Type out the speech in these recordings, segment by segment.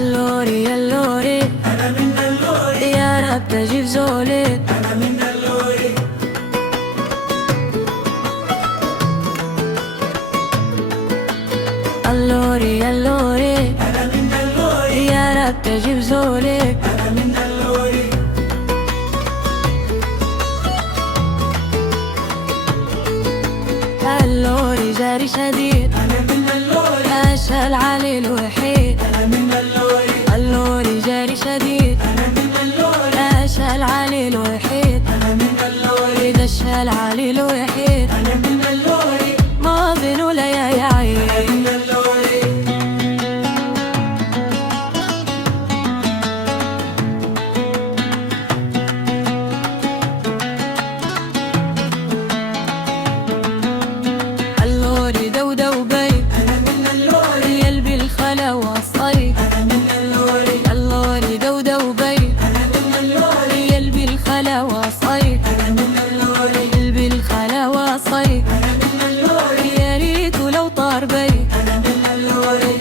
اللوري يا اللوري أنا من اللوري، يا رب تجيب زولي. أنا من اللوري، اللوري يا اللوري أنا من اللوري، يا رب تجيب زولي. أنا من اللوري، اللوري جاري شديد، أنا من اللوري، ماشى العلي الوحيد. أنا من اللوري، اللوري جاري شديد، أنا من اللوري، ماشى العلي الوحيد. أنا من اللوري، دشى العلي الوحيد، أنا من اللوري، ماضي ولا يا عين. من اللوري، اللوري دودو بي، أنا من اللوري، يلبي الخلا والصيد. أنا من اللوري، اللوري دودو بي، أنا من اللوري، يلبي الخلا والصيد. أنا من اللوري، يلبي الخلا والصيد، أنا من اللوري، يا ريت ولو طار بي. أنا من اللوري،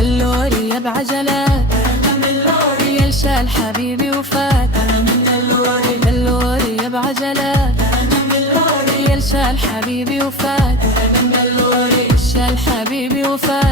اللوري يا بعجلات، أنا من اللوري، يلشال حبيبي وفات. أنا من اللوري، اللوري يا بعجلات، أنا من اللوري، يلشال حبيبي وفات. أنا من اللوري، شال حبيبي وفات.